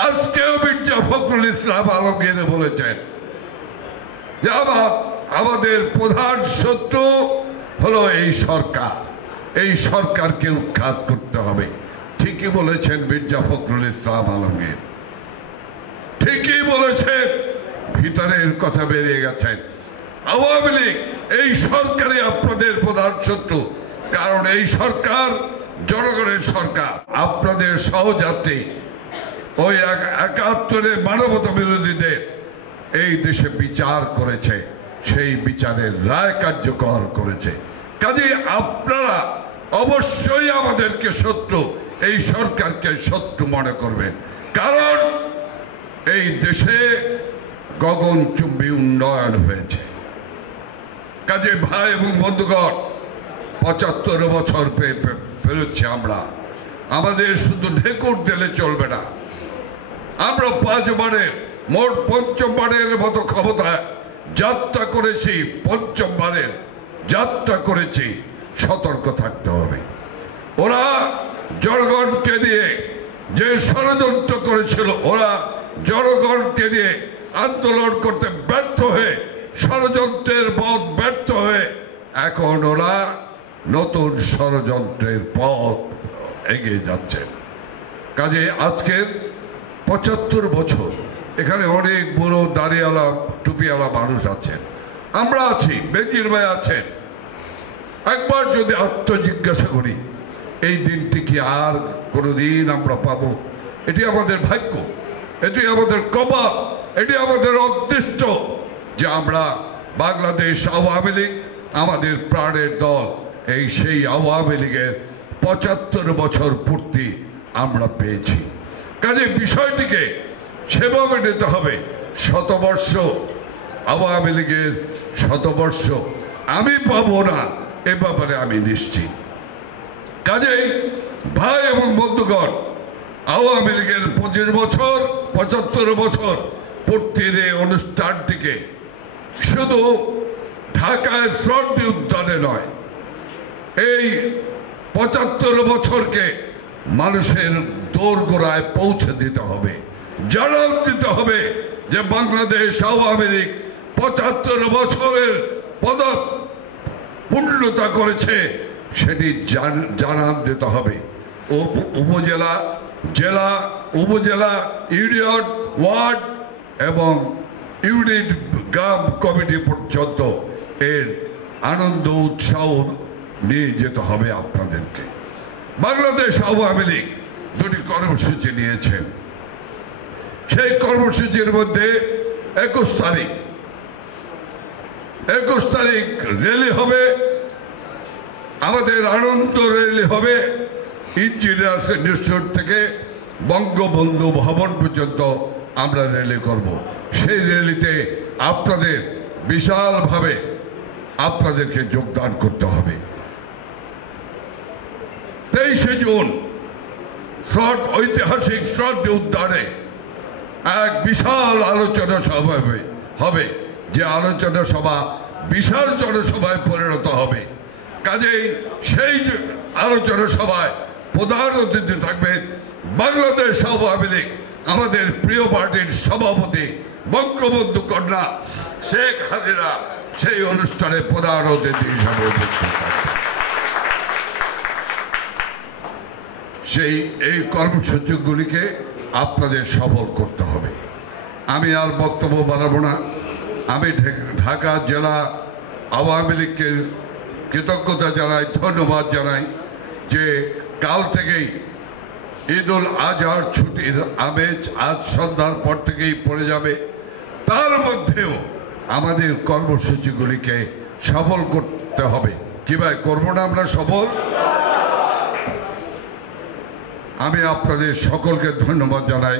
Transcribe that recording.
আজকেও মির্জা ফখরুল ইসলাম আলমগীর বলেছেন যে আমাদের প্রধান শত্রু হলো এই সরকার, এই সরকারকে উৎখাত করতে হবে। ঠিকই বলেছেন মির্জা ফখরুল ইসলাম আলমগীর, ঠিকই বলেছেন, ভিতরের কথা বেরিয়ে গেছেন। আওয়ামী লীগ এই সরকারে আপনাদের প্রধান শত্রু, কারণ এই সরকার জনগণের সরকার। আপনাদের সহযাত্রী ওই ৭১-এর মানবতা বিরোধীদের এই দেশে বিচার করেছে, সেই বিচারের রায় কার্যকর করেছে। কাজে আপনারা অবশ্যই আমাদেরকে শত্রু, এই সরকারকে শত্রু মনে করবেন, কারণ এই দেশে গগনচুম্বী উন্নয়ন হয়েছে। কাজে ভাই এবং বন্ধুগণ, ৭৫ বছর পেরোচ্ছি আমরা। আমাদের শুধু ঢেকুর দিলে চলবে না। আমরা ৫ বারের মোট ৫ম বারের মতো ক্ষমতায় যাত্রা করেছি, ৫ম বারের যাত্রা করেছি। সতর্ক থাকতে হবে। ওরা জনগণকে নিয়ে যে ষড়যন্ত্র করেছিল, ওরা জনগণকে নিয়ে আন্দোলন করতে ব্যর্থ হয়ে, ষড়যন্ত্রের পথ ব্যর্থ হয়ে এখন ওরা নতুন ষড়যন্ত্রের পথ এগিয়ে যাচ্ছে। কাজে আজকের ৭৫ বছর এখানে অনেক বড় দাড়িওয়ালা টুপিওয়ালা মানুষ আছেন, আমরা আছি, বেজির ভাই আছেন। একবার যদি আত্মজিজ্ঞাসা করি, এই দিনটি কি আর কোনোদিন আমরা পাবো? এটি আমাদের ভাগ্য, এটি আমাদের কপাল, এটি আমাদের অদৃষ্ট যে আমরা বাংলাদেশ আওয়ামী লীগ, আমাদের প্রাণের দল, এই সেই আওয়ামী লীগের ৭৫ বছর পূর্তি আমরা পেয়েছি। কাজে বিষয়টিকে সেভাবে নিতে হবে। শতবর্ষ আওয়ামী লীগের শতবর্ষ আমি পাবো না, এ ব্যাপারে আমি নিশ্চিত। কাজেই ভাই এবং বন্ধুগণ, আওয়ামী লীগের ২৫ বছর ৭৫ বছর পূর্তির এই অনুষ্ঠানটিকে শুধু ঢাকায় শ্রদ্ধা উদ্যানে নয়, এই ৭৫ বছরকে মানুষের দোরগোড়ায় পৌঁছে দিতে হবে, জানান দিতে হবে যে বাংলাদেশ আওয়ামী লীগ ৭৫ বছরের পূর্ণতা করেছে, সেটি জানান দিতে হবে। উপজেলা, জেলা, উপজেলা, ইউনিয়ন, ওয়ার্ড এবং ইউনিট গ্রাম কমিটি পর্যন্ত এর আনন্দ উৎসাহ নিয়ে যেতে হবে আপনাদেরকে। বাংলাদেশ আওয়ামী লীগ ২টি কর্মসূচি নিয়েছে। সেই কর্মসূচির মধ্যে ২১ তারিখ র্যালি হবে, আমাদের আনন্দ র্যালি হবে। ইঞ্জিনিয়ার্স ইনস্টিটিউট থেকে বঙ্গবন্ধু ভবন পর্যন্ত আমরা র্যালি করব। সেই র্যালিতে আপনাদের বিশালভাবে আপনাদেরকে যোগদান করতে হবে। ২৩শে জুন ঐতিহাসিক শ্রদ্ধা উদ্যানে এক বিশাল আলোচনা সভা হবে, যে আলোচনা সভা বিশাল জনসভায় পরিণত হবে। কাজেই সেই আলোচনা সভায় প্রধান অতিথি থাকবেন বাংলাদেশ আওয়ামী লীগ, আমাদের প্রিয় পার্টির সভাপতি বঙ্গবন্ধু কন্যা শেখ হাসিনা সেই অনুষ্ঠানে প্রধান অতিথি হিসাবে উপস্থিত থাকবেন। এই কর্মসূচিগুলিকে আপনাদের সফল করতে হবে। আমি আর বক্তব্য বাড়াবো না। আমি ঢাকা জেলা আওয়ামী লীগকে কৃতজ্ঞতা জানাই, ধন্যবাদ জানাই যে কাল থেকেই ঈদ উল আজহার ছুটির আমেজ আজ সন্ধ্যার পর থেকেই পড়ে যাবে। তার মধ্যেও আমাদের কর্মসূচিগুলিকে সফল করতে হবে। কিভাবে করবো না আমরা সফল? আমি আপনাদের সকলকে ধন্যবাদ জানাই।